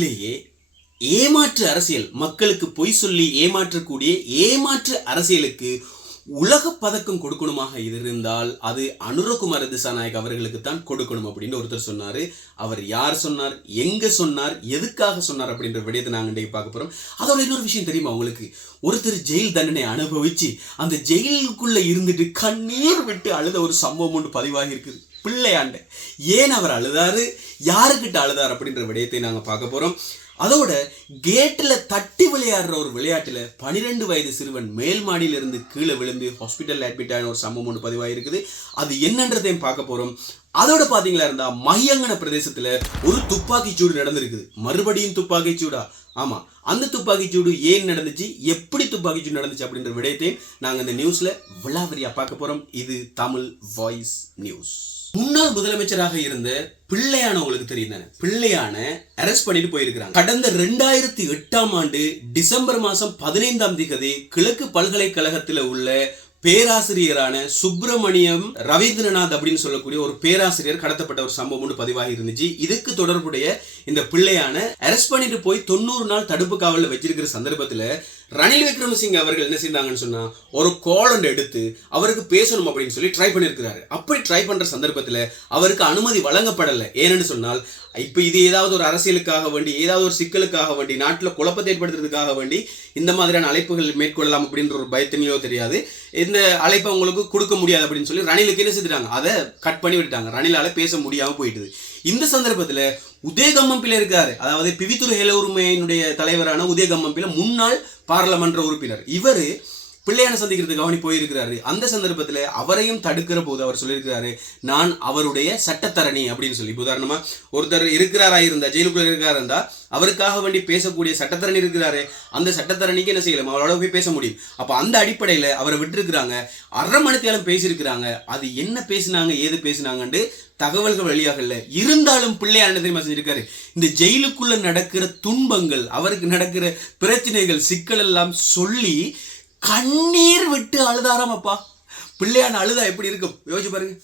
உலகத்திலேயே ஏமாற்று அரசியல் மக்களுக்கு பொய் சொல்லி ஏமாற்றக்கூடிய ஏமாற்று அரசியலுக்கு உலக பதக்கம் கொடுக்கணுமாக இருந்தால் அது அனுரகுமார திசாநாயக் அவர்களுக்கு தான் கொடுக்கணும் அப்படின்னு ஒருத்தர் சொன்னார். அவர் யார் சொன்னார்? எங்க சொன்னார்? எதுக்காக சொன்னார்? அப்படின்ற விடயத்தை நாங்கள் இன்றைக்கு பார்க்க போறோம். அதோட இன்னொரு விஷயம் தெரியுமா உங்களுக்கு? ஒருத்தர் ஜெயில் தண்டனை அனுபவிச்சு அந்த ஜெயிலுக்குள்ள இருந்துட்டு கண்ணீர் விட்டு அழுத ஒரு சம்பவம் ஒன்று பதிவாகி இருக்குது. பிள்ளையாண்ட. ஏன் அவர் அழுதாரு? யாருக்கிட்ட அழுதார் அப்படின்ற விடயத்தை நாங்கள் பார்க்க போகிறோம் அதோட கேட்டில் தட்டி விளையாடுற ஒரு விளையாட்டில் பனிரெண்டு வயது சிறுவன் மேல் மாடியிலிருந்து கீழே விழுந்து ஹாஸ்பிட்டலில் அட்மிட் ஆன ஒரு சம்பவம் ஒன்று பதிவாயிருக்குது. அது என்னன்றதையும் பார்க்க போகிறோம் அதோட பார்த்தீங்களா இருந்தால் மையங்கன பிரதேசத்தில் ஒரு துப்பாக்கி சூடு நடந்திருக்குது. மறுபடியும் துப்பாக்கி சூடா? ஆமாம் அந்த துப்பாக்கி சூடு ஏன் நடந்துச்சு? எப்படி துப்பாக்கி சூடு நடந்துச்சு அப்படின்ற விடயத்தையும் நாங்கள் இந்த நியூஸில் விளாவரியா பார்க்க போகிறோம் இது தமிழ் வாய்ஸ் நியூஸ். முன்னாள் முதலமைச்சராக இருந்த பிள்ளையான உங்களுக்கு தெரியும் தானே? பிள்ளையான அரெஸ்ட் பண்ணிட்டு போயிருக்கிறாங்க. கடந்த ரெண்டாயிரத்தி எட்டாம் ஆண்டு டிசம்பர் மாசம் பதினைந்தாம் தேதி கிழக்கு பல்கலைக்கழகத்தில் உள்ள பேராசிரியரான சுப்பிரமணியம் ரவீந்திரநாத் அப்படின்னு சொல்லக்கூடிய ஒரு பேராசிரியர் கடத்தப்பட்ட ஒரு சம்பவம் ஒன்று பதிவாகி இருந்துச்சு. இதுக்கு தொடர்புடைய இந்த பிள்ளையான அரெஸ்ட் பண்ணிட்டு போய் தொண்ணூறு நாள் தடுப்பு காவலில் வச்சிருக்கிற சந்தர்ப்பத்தில் ரணில் விக்ரமசிங்க அவர்கள் என்ன செய்தாங்கன்னு சொன்னா ஒரு கோலண்ட் எடுத்து அவருக்கு பேசணும் அப்படின்னு சொல்லி ட்ரை பண்ணியிருக்கிறாரு அப்படி ட்ரை பண்ற சந்தர்ப்பத்தில் அவருக்கு அனுமதி வழங்கப்படலை. ஏன்னு சொன்னால் இப்போ இது ஏதாவது ஒரு அரசியலுக்காக வேண்டி ஏதாவது ஒரு சிக்கலுக்காக வேண்டி நாட்டில் குழப்பத்தை ஏற்படுத்துறதுக்காக வேண்டி இந்த மாதிரியான அழைப்புகள் மேற்கொள்ளலாம் அப்படின்ற ஒரு பயத்தினையோ தெரியாது. இந்த அழைப்பை அவங்களுக்கு கொடுக்க முடியாது அப்படின்னு சொல்லி ரணிலுக்கு என்ன செஞ்சுட்டாங்க அதை கட் பண்ணி விட்டுட்டாங்க. ரணிலால் பேச முடியாமல் போயிட்டுது. இந்த சந்தர்ப்பத்தில் உதயகம்மம்பில இருக்காரு. அதாவது பிவித்துறை ஹேல உரிமையினுடைய தலைவரான உதயகம்மம்பில முன்னாள் பாராளுமன்ற உறுப்பினர். இவர் பிள்ளையான சந்திக்கிறது கவனி போயிருக்கிறாரு. அந்த சந்தர்ப்பத்தில் அவரையும் தடுக்கிற போது அவர் சொல்லியிருக்கிறாரு நான் அவருடைய சட்டத்தரணி அப்படின்னு சொல்லி. உதாரணமாக உதாரணமா ஒருத்தர் இருக்கிறாரா இருந்தா ஜெயிலுக்குள்ள இருக்கிறாரா இருந்தா அவருக்காக வேண்டி பேசக்கூடிய சட்டத்தரணி இருக்கிறாரு அந்த சட்டத்தரணிக்கு என்ன செய்யலாம்? அவரோட போய் பேச முடியும். அப்போ அந்த அடிப்படையில் அவரை விட்டுருக்குறாங்க அரை மணித்தேலம் பேசியிருக்கிறாங்க அது என்ன பேசினாங்க ஏது பேசினாங்கன்ட்டு தகவல்கள் வெளியாகல இருந்தாலும் பிள்ளையார் என்ன தெரியுமா செஞ்சிருக்காரு? இந்த ஜெயிலுக்குள்ள நடக்கிற துன்பங்கள் அவருக்கு நடக்கிற பிரச்சனைகள் சிக்கல் எல்லாம் சொல்லி கண்ணீர் விட்டு அழுதாராம் அப்பா பிள்ளையான அழுதா எப்படி இருக்கும்? யோசிச்சு பாருங்க.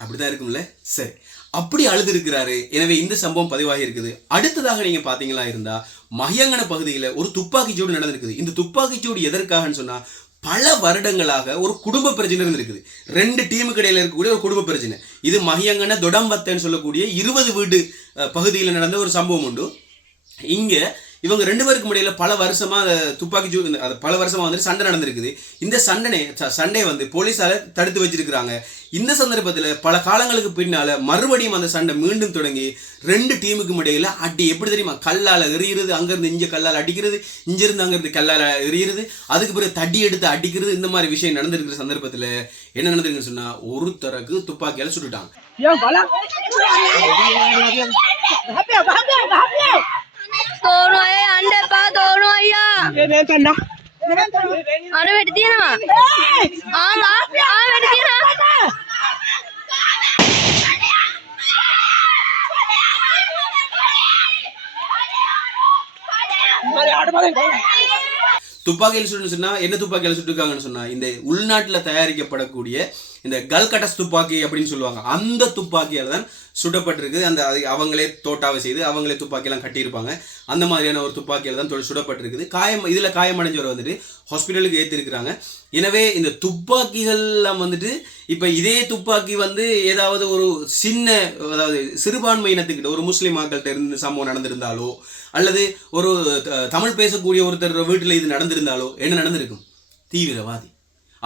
அப்படிதான் இருக்கும்ல? சரி. அப்படி அழுது இருக்கிறாரு எனவே இந்த சம்பவம் பதிவாகி இருக்குது. அடுத்ததாக நீங்க பாத்தீங்களா இருந்தா மகியங்கன பகுதியில் ஒரு துப்பாக்கி சூடு நடந்திருக்குது. இந்த துப்பாக்கி சூடு எதற்காகன்னு சொன்னா பல வருடங்களாக ஒரு குடும்ப பிரச்சனை இருந்திருக்குது ரெண்டு டீமுக்கு இடையில இருக்கக்கூடிய ஒரு குடும்ப பிரச்சனை. இது மகியங்கன தொடம்பத்தன்னு சொல்லக்கூடிய இருபது வீடு பகுதியில் நடந்த ஒரு சம்பவம் உண்டு. இங்கே இவங்க ரெண்டு பேருக்கு முடியல பல வருஷமா அந்த துப்பாக்கி அது பல வருஷமா வந்து சண்டை நடந்திருக்குது இந்த சண்டனை சண்டையை வந்து போலீஸால தடுத்து வச்சிருக்கிறாங்க இந்த சந்தர்ப்பத்தில் பல காலங்களுக்கு பின்னால மறுபடியும் அந்த சண்டை மீண்டும் தொடங்கி ரெண்டு டீமுக்கும் இடையில அடி எப்படி தெரியுமா கல்லால எறிகிறது அங்கிருந்து இங்க கல்லால் அடிக்கிறது இங்கிருந்து அங்கிருந்து கல்லால எறிகிறது அதுக்கு பிறகு தடி எடுத்து அடிக்கிறது இந்த மாதிரி விஷயம் நடந்திருக்கிற சந்தர்ப்பத்தில் என்ன நடந்திருக்குன்னு சொன்னா ஒருத்தருக்கு துப்பாக்கியால சுட்டுட்டாங்க తోను అయ్యా అంటే పా తోను అయ్యా అడు పెడితేనా துப்பாக்கியில் சுட்டுன்னு என்ன துப்பாக்கியில் சுட்டுருக்காங்கன்னு சொன்னால் இந்த உள்நாட்டில் தயாரிக்கப்படக்கூடிய இந்த கல்கட்டஸ் துப்பாக்கி அப்படின்னு சொல்லுவாங்க. அந்த துப்பாக்கியால் தான் சுடப்பட்டிருக்குது. அந்த அது அவங்களே தோட்டாவை செய்து அவங்களே துப்பாக்கியெல்லாம் கட்டியிருப்பாங்க. அந்த மாதிரியான ஒரு துப்பாக்கியால் தான் சுடப்பட்டிருக்குது. காயம் இதில் காயமடைஞ்சவர் வந்துட்டு ஹாஸ்பிட்டலுக்கு ஏற்றிருக்கிறாங்க எனவே இந்த துப்பாக்கிகள்லாம் வந்துட்டு இப்போ இதே துப்பாக்கி வந்து ஏதாவது ஒரு சின்ன அதாவது சிறுபான்மை இனத்துக்கிட்ட ஒரு முஸ்லீம் மக்கள்கிட்ட இருந்து சம்பவம் நடந்திருந்தாலோ அல்லது ஒரு த- தமிழ் பேசக்கூடிய ஒருத்தர் வீட்டில் இது நடந்திருந்தாலோ என்ன நடந்திருக்கும்? தீவிரவாதி.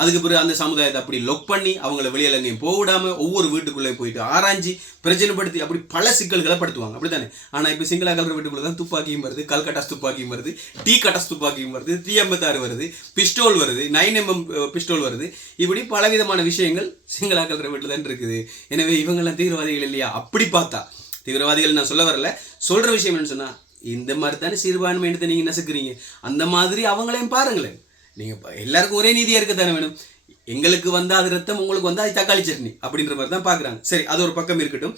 அதுக்கு பிறகு அந்த சமுதாயத்தை அப்படி லொக் பண்ணி அவங்கள வெளியில் எங்கேயும் போக ஒவ்வொரு வீட்டுக்குள்ளே போயிட்டு ஆராய்ஞ்சி பிரச்சனைப்படுத்தி அப்படி பல சிக்கல்களை படுத்துவாங்க. அப்படித்தானே? ஆனால் இப்போ சிங்களா கலர் வீட்டுக்குள்ளே தான் துப்பாக்கியும் வருது கல்கட்டாஸ் துப்பாக்கியும் வருது டீ கட்டாஸ் துப்பாக்கியும் வருது டி ஐம்பத்தாறு வருது பிஸ்டோல் வருது நைன் எம்எம் பிஸ்டோல் வருது. இப்படி பலவிதமான விஷயங்கள் சிங்களா கலர் வீட்டில் தான் இருக்குது. எனவே இவங்கெல்லாம் தீவிரவாதிகள் இல்லையா? அப்படி பார்த்தா தீவிரவாதிகள் நான் சொல்ல வரல. சொல்கிற விஷயம் என்னன்னு சொன்னால் இந்த மாதிரி தானே சிறுபான்மை இனத்தை நீங்கள் நசுக்குறீங்க. அந்த மாதிரி அவங்களையும் பாருங்களேன். நீங்கள் எல்லாருக்கும் ஒரே நீதியாக இருக்க தானே வேணும்? எங்களுக்கு வந்தால் அது ரத்தம் உங்களுக்கு வந்தால் அது தக்காளி சட்னி அப்படின்ற மாதிரி தான் பார்க்குறாங்க சரி அது ஒரு பக்கம் இருக்கட்டும்.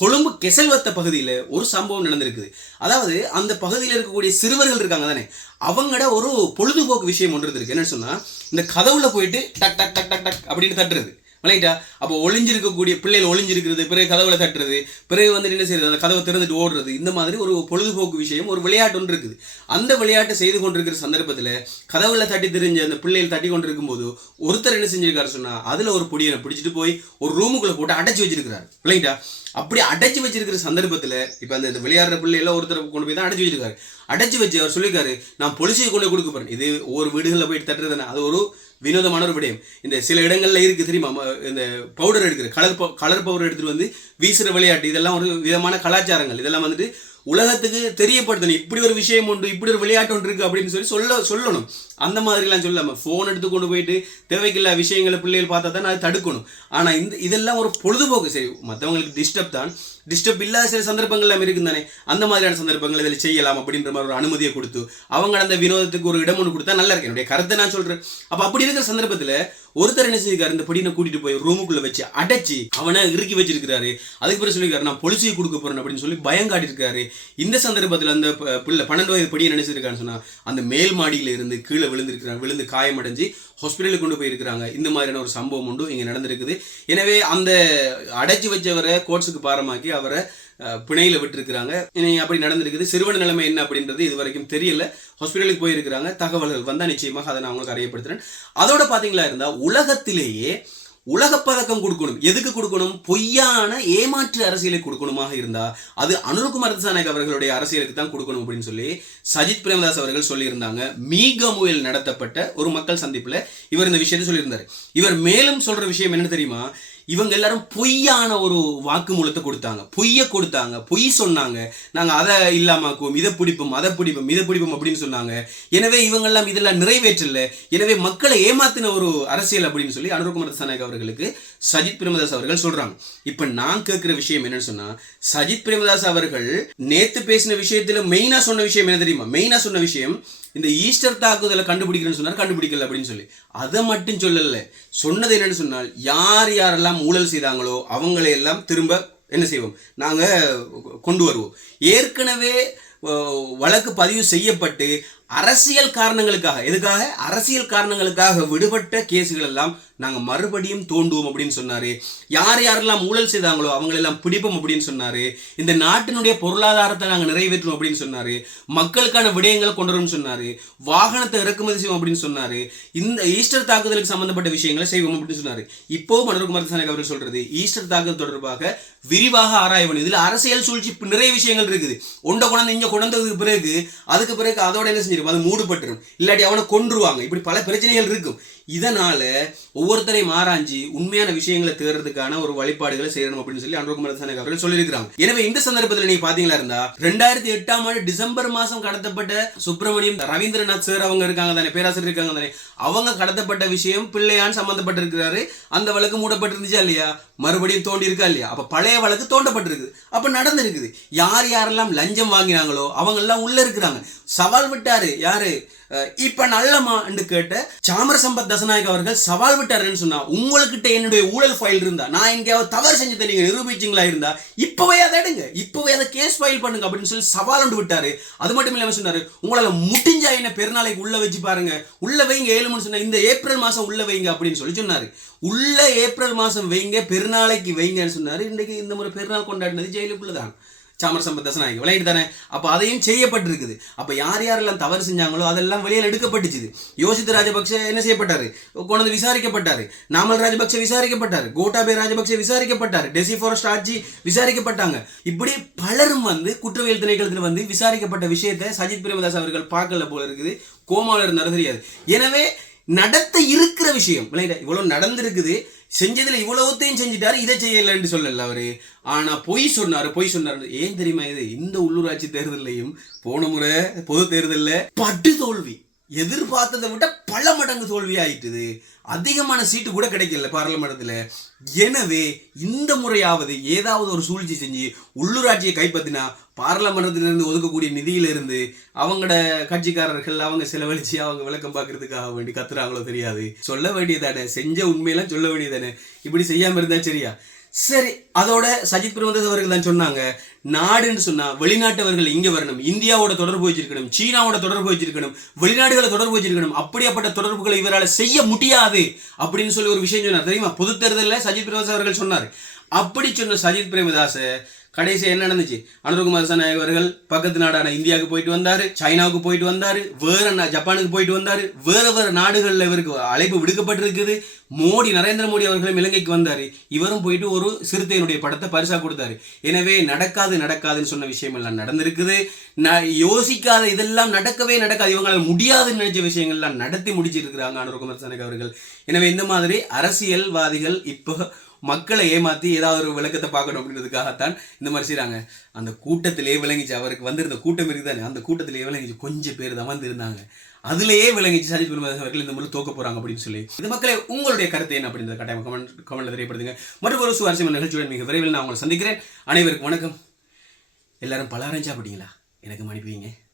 கொழும்பு கெசல்வத்த பகுதியில் ஒரு சம்பவம் நடந்திருக்குது. அதாவது அந்த பகுதியில் இருக்கக்கூடிய சிறுவர்கள் இருக்காங்க தானே? அவங்களோட ஒரு பொழுதுபோக்கு விஷயம் ஒன்று இருக்கு என்னன்னு சொன்னால் இந்த கதவுல போயிட்டு டக் டக் டக் டக் டக் அப்படின்னு தட்டுறது. விளையிட்டா அப்போ ஒளிஞ்சிருக்கக்கூடிய பிள்ளைகள் ஒளிஞ்சிருக்கிறது பிறகு கதவுல தட்டுறது பிறகு வந்துட்டு என்ன செய்யறது? அந்த கதவை திறந்துட்டு ஓடுறது. இந்த மாதிரி ஒரு பொழுதுபோக்கு விஷயம் ஒரு விளையாட்டு ஒன்று இருக்குது. அந்த விளையாட்டை செய்து கொண்டிருக்கிற சந்தர்ப்பத்தில் கதவுல தட்டி தெரிஞ்ச அந்த பிள்ளைகள் தட்டி கொண்டிருக்கும் போது ஒருத்தர் என்ன செஞ்சிருக்காரு சொன்னா அதுல ஒரு பொடியனை பிடிச்சிட்டு போய் ஒரு ரூமுக்குள்ள போட்டு அடைச்சி வச்சிருக்கிறாரு. விளையிட்டா அப்படி அடைச்சி வச்சிருக்கிற சந்தர்ப்பத்தில் இப்போ அந்த இந்த விளையாடுற பிள்ளைகளை ஒருத்தர் கொண்டு போய் தான் அடைச்சி வச்சிருக்காரு. அடைச்சி வச்சு அவர் சொல்லியிருக்காரு நான் பொலிசியை கொண்டு கொடுக்க போறேன். இது ஒவ்வொரு வீடுகளில் போய் தட்டுறதுன்னா அது ஒரு வினோதமான ஒரு விடயம். இந்த சில இடங்களில் இருக்குது தெரியுமா? ம- இந்த பவுடர் எடுக்கிற கலர் கலர் பவுடர் எடுத்துகிட்டு வந்து வீசுகிற விளையாட்டு இதெல்லாம் ஒரு விதமான கலாச்சாரங்கள். இதெல்லாம் வந்துட்டு உலகத்துக்கு தெரியப்படுத்தணும். இப்படி ஒரு விஷயம் உண்டு இப்படி ஒரு விளையாட்டு ஒன்று இருக்கு அப்படின்னு சொல்லி சொல்ல சொல்லணும். அந்த மாதிரிலாம் சொல்லாம ஃபோன் எடுத்து கொண்டு போயிட்டு தேவைக்கில்லா விஷயங்களை பிள்ளைகள் பார்த்தா தான் அதை தடுக்கணும். ஆனா இந்த இதெல்லாம் ஒரு பொழுதுபோக்கு. சரி மற்றவங்களுக்கு டிஸ்டர்ப் தான். டிஸ்டர்ப் இல்லாத சில சந்தர்ப்பங்கள் எல்லாம் இருக்கும் தானே. அந்த மாதிரியான சந்தர்ப்பங்கள் இதில் செய்யலாம் அப்படின்ற மாதிரி ஒரு அனுமதியை கொடுத்து அவங்க அந்த வினோதத்துக்கு ஒரு இடம் ஒன்று கொடுத்தா நல்லா இருக்கு. என்னுடைய கருத்தை நான் சொல்றேன். அப்ப அப்படி இருக்கிற சந்தர்ப்பத்தில் ஒருத்தர் என்ன செஞ்சிருக்காரு இந்த பொடினை கூட்டிட்டு போய் ரூமுக்குள்ள வச்சு அடைச்சு அவனை இறுக்கி வச்சிருக்காரு அதுக்கு பிறகு சொல்லியிருக்காரு நான் பொலிசியை கொடுக்க போறேன் அப்படின்னு சொல்லி பயம் காட்டியிருக்காரு. இந்த சந்தர்ப்பத்தில் அந்த ப- பிள்ளை பன்னெண்டு வயது படி நினைச்சிருக்கான்னு சொன்னா அந்த மேல் மாடியில இருந்து கீழே விழுந்திருக்கிறாங்க விழுந்து காயமடைஞ்சு ஹாஸ்பிட்டலுக்கு கொண்டு போயிருக்கிறாங்க. இந்த மாதிரியான ஒரு சம்பவம் உண்டு இங்க நடந்திருக்குது. எனவே அந்த அடைச்சி வச்சவரை கோர்ட்ஸுக்கு பாரமாக்கி அவரை பிணையில விட்டுருக்கிறாங்க. இனி அப்படி நடந்திருக்குது. சிறுவன் நிலைமை என்ன அப்படின்றது இது வரைக்கும் தெரியல. ஹாஸ்பிட்டலுக்கு போயிருக்கிறாங்க. தகவல்கள் வந்தால் நிச்சயமாக அதை நான் உங்களுக்கு அறியப்படுத்துறேன். அதோட பார்த்தீங்களா இருந்தால் உலகத்திலேயே உலகப் பதக்கம் கொடுக்கணும். எதுக்கு கொடுக்கணும்? பொய்யான ஏமாற்று அரசியலை கொடுக்கணுமாக இருந்தால் அது அனுருகுமார் திசாநாயக் அவர்களுடைய அரசியலுக்கு தான் கொடுக்கணும் அப்படின்னு சொல்லி சஜித் பிரேமதாஸ் அவர்கள் சொல்லியிருந்தாங்க. மீகமுயல் நடத்தப்பட்ட ஒரு மக்கள் சந்திப்பில் இவர் இந்த விஷயத்தை சொல்லியிருந்தார். இவர் மேலும் சொல்கிற விஷயம் என்ன தெரியுமா? இவங்க எல்லாரும் பொய்யான ஒரு வாக்குமூலத்தை கொடுத்தாங்க. பொய்யை கொடுத்தாங்க. பொய் சொன்னாங்க. நாங்க அதை இல்லாமாக்குவோம் இதை பிடிப்போம் அதை பிடிப்போம் இதை பிடிப்போம் அப்படின்னு சொன்னாங்க. எனவே இவங்கெல்லாம் இதெல்லாம் நிறைவேற்றல. எனவே மக்களை ஏமாத்தின ஒரு அரசியல் அப்படின்னு சொல்லி அனுருகுமார் திசாநாயக் அவர்களுக்கு சஜித் பிரேமதாஸ் அவர்கள் சொல்றாங்க. இப்ப நான் கேட்கிற விஷயம் என்னன்னு சொன்னா சஜித் பிரேமதாஸ் அவர்கள் நேத்து பேசின விஷயத்துல மெயினா சொன்ன விஷயம் என்ன தெரியுமா? மெயினா சொன்ன விஷயம் இந்த ஈஸ்டர் தாக்குதலை கண்டுபிடிக்கிறேன்னு சொன்னார் கண்டுபிடிக்கல அப்படின்னு சொல்லி. அதை மட்டும் சொல்லல. சொன்னது என்னன்னு சொன்னால் யார் யாரெல்லாம் ஊழல் செய்தாங்களோ அவங்களையெல்லாம் திரும்ப என்ன செய்வோம்? நாங்க கொண்டு வருவோம். ஏற்கனவே வழக்கு பதிவு செய்யப்பட்டு அரசியல் காரணங்களுக்காக எதுக்காக? அரசியல் காரணங்களுக்காக விடுபட்ட கேஸுகள் எல்லாம் நாங்கள் மறுபடியும் தோண்டுவோம் அப்படின்னு சொன்னாரு. யார் யாரெல்லாம் ஊழல் செய்தாங்களோ அவங்களெல்லாம் பிடிப்போம் அப்படின்னு சொன்னாரு. இந்த நாட்டினுடைய பொருளாதாரத்தை நாங்கள் நிறைவேற்றுவோம் அப்படின்னு சொன்னாரு. மக்களுக்கான விடயங்களை கொண்டு வரும்னு சொன்னாரு. வாகனத்தை இறக்குமதி செய்வோம் அப்படின்னு சொன்னாரு. இந்த ஈஸ்டர் தாக்குதலுக்கு சம்பந்தப்பட்ட விஷயங்களை செய்வோம் அப்படின்னு சொன்னாரு. இப்போ மனோகுமார் சானக் அவர்கள் சொல்றது ஈஸ்டர் தாக்குதல் தொடர்பாக விரிவாக ஆராயவன் இதில் அரசியல் சூழ்ச்சி நிறைய விஷயங்கள் இருக்குது. ஒன்றை குழந்தை இங்கே கொண்டதுக்கு பிறகு அதுக்கு பிறகு அதோட என்ன செஞ்சிருப்போம் அது மூடுபட்டுரும். இல்லாட்டி அவனை கொன்றுவாங்க. இப்படி பல பிரச்சனைகள் இருக்கும். இதனால் ஒவ்வொருத்தரை ஆராய்ஞ்சி உண்மையான விஷயங்களை தேடுறதுக்கான ஒரு வழிபாடுகளை செய்யணும் அப்படின்னு சொல்லி அனுகுமார் சானக் அவர்கள் சொல்லியிருக்கிறாங்க. எனவே இந்த சந்தர்ப்பத்தில் நீங்க பாத்தீங்களா இருந்தா ரெண்டாயிரத்தி எட்டாம் ஆண்டு டிசம்பர் மாசம் கடத்தப்பட்ட சுப்பிரமணியம் ரவீந்திரநாத் சார் அவங்க இருக்காங்க தானே பேராசிரியர் இருக்காங்க தானே அவங்க கடத்தப்பட்ட விஷயம் பிள்ளையான் சம்பந்தப்பட்டிருக்கிறாரு. அந்த வழக்கு மூடப்பட்டிருந்துச்சா இல்லையா? மறுபடியும் தோண்டி இருக்கா இல்லையா? அப்ப பழைய வழக்கு தோண்டப்பட்டிருக்கு. அப்ப நடந்திருக்குது. யார் யாரெல்லாம் லஞ்சம் வாங்கினாங்களோ அவங்க எல்லாம் உள்ள இருக்கிறாங்க. சவால் விட்டாரு யாரு? இப்ப நல்லமா என்று கேட்ட சாமர சம்பத் தசநாயக் அவர்கள் சவால் விட்டாருன்னு சொன்னா உங்கள்கிட்ட என்னுடைய ஊழல் ஃபைல் இருந்தா நான் எங்கேயாவது தவறு செஞ்சதை நீங்க நிரூபிச்சிங்களா இருந்தா இப்பவே அதை எடுங்க. இப்பவே அதை கேஸ் ஃபைல் பண்ணுங்க அப்படின்னு சொல்லி சவால் ஒன்று விட்டாரு. அது மட்டும் இல்லாம சொன்னாரு உங்களால முடிஞ்சா என்ன பெருநாளைக்கு உள்ள வச்சு பாருங்க. உள்ள வைங்க ஏழுமணி சொன்னா இந்த ஏப்ரல் மாசம் உள்ள வைங்க அப்படின்னு சொல்லி சொன்னாரு. உள்ள ஏப்ரல் மாசம் வைங்க பெருநாளைக்கு வைங்கன்னு சொன்னாரு. இன்னைக்கு இந்த முறை பெருநாள் கொண்டாடினது ஜெயிலுக்குள்ளதான். தான் சாமர சம்பத் தசநாயகி விளையாட்டு தானே? அப்போ அதையும் செய்யப்பட்டிருக்குது. அப்போ யார் யாரெல்லாம் தவறு செஞ்சாங்களோ அதெல்லாம் வெளியில் எடுக்கப்பட்டுச்சுது யோசித்து ராஜபக்ஷ என்ன செய்யப்பட்டார்? கொண்டு விசாரிக்கப்பட்டார். நாமல் ராஜபக்ஷ விசாரிக்கப்பட்டார். கோட்டாபே ராஜபக்ஷ விசாரிக்கப்பட்டார். டெசி ஃபாரஸ்ட் ஆட்சி விசாரிக்கப்பட்டாங்க. இப்படி பலரும் வந்து குற்றவியல் திணைக்களத்தில் வந்து விசாரிக்கப்பட்ட விஷயத்தை சஜித் பிரேமதாஸ் அவர்கள் பார்க்கல போல இருக்குது. கோமாவில் இருந்தாலும் தெரியாது. எனவே நடத்த இருக்கிற விஷயம் இவ்வளோ நடந்திருக்குது. செஞ்சதில் இவ்வளவுத்தையும் செஞ்சுட்டாரு இதை செய்யலைன்னு சொல்லல அவரு. ஆனா பொய் சொன்னாரு பொய் சொன்னாரு ஏன் தெரியுமா இது? இந்த உள்ளூராட்சி தேர்தலையும் போன முறை பொது தேர்தலில் படு தோல்வி எதிர்பார்த்ததை விட பல மடங்கு தோல்வி ஆயிட்டுது அதிகமான சீட்டு கூட கிடைக்கல பாராளுமன்றத்தில். எனவே இந்த முறையாவது ஏதாவது ஒரு சூழ்ச்சி செஞ்சு உள்ளூராட்சியை கைப்பற்றினா பாராளுமன்றத்திலிருந்து ஒதுக்கக்கூடிய நிதியிலிருந்து அவங்களோட கட்சிக்காரர்கள் அவங்க செலவழிச்சு அவங்க விளக்கம் பார்க்கறதுக்காக வேண்டி கத்துறாங்களோ தெரியாது. சொல்ல வேண்டியதானே? செஞ்ச உண்மையெல்லாம் சொல்ல வேண்டியதானே? இப்படி செய்யாமல் இருந்தா சரியா? சரி அதோட சஜித் பிரேமதாஸ் அவர்கள் தான் சொன்னாங்க நாடுன்னு சொன்னா வெளிநாட்டவர்கள் இங்கே வரணும் இந்தியாவோட தொடர்பு வச்சிருக்கணும் சீனாவோட தொடர்பு வச்சிருக்கணும் வெளிநாடுகளை தொடர்பு வச்சிருக்கணும் அப்படியாப்பட்ட தொடர்புகளை இவரால் செய்ய முடியாது அப்படின்னு சொல்லி ஒரு விஷயம் சொன்னார். தெரியுமா? பொது தேர்தலில் சஜித் பிரேமதாஸ் அவர்கள் சொன்னார். அப்படி சொன்ன சஜித் பிரேமதாஸ் கடைசி என்ன நடந்துச்சு? அனுரகுமார் சனாயக் அவர்கள் பக்கத்து நாடான இந்தியாவுக்கு போயிட்டு வந்தாரு சைனாவுக்கு போயிட்டு வந்தாரு வேற ஜப்பானுக்கு போயிட்டு வந்தாரு வேற வேற நாடுகளில் இவருக்கு அழைப்பு விடுக்கப்பட்டிருக்குது. மோடி நரேந்திர மோடி அவர்களும் இலங்கைக்கு வந்தாரு. இவரும் போயிட்டு ஒரு சிறுத்தையினுடைய படத்தை பரிசா கொடுத்தாரு. எனவே நடக்காது நடக்காதுன்னு சொன்ன விஷயம் எல்லாம் நடந்திருக்குது. நான் யோசிக்காத இதெல்லாம் நடக்கவே நடக்காது. இவங்களால் முடியாதுன்னு நினைச்ச விஷயங்கள்லாம் நடத்தி முடிச்சிருக்கிறாங்க அனுரகுமார் சனக் அவர்கள். எனவே இந்த மாதிரி அரசியல்வாதிகள் இப்போ மக்களை ஏமாத்தி ஏதாவது ஒரு விளக்கத்தை பார்க்கணும் அப்படின்றதுக்காகத்தான் இந்த மாதிரி செய்கிறாங்க அந்த கூட்டத்திலே விளங்கிச்சு. அவருக்கு வந்திருந்த கூட்டம் இருக்குதானே? அந்த கூட்டத்திலே விளங்கிச்சு. கொஞ்சம் பேர் தான் வந்திருந்தாங்க. அதுலேயே விளங்கிச்சு சஜித் பிரேமதாஸ் அவர்கள் இந்த முறை தோக்க போறாங்க அப்படின்னு சொல்லி. இது மக்களே உங்களுடைய கருத்து என்ன அப்படின்றத கட்டாயம் கமெண்ட் கமெண்ட்ல தெரியப்படுத்துங்க. மற்றும் ஒரு சுவாரஸ்யமான நிகழ்ச்சியுடன் மிக விரைவில் நான் உங்களை சந்திக்கிறேன். அனைவருக்கும் வணக்கம். எல்லாரும் பலாரஞ்சா அப்படிங்களா எனக்கு மன்னிப்பீங்க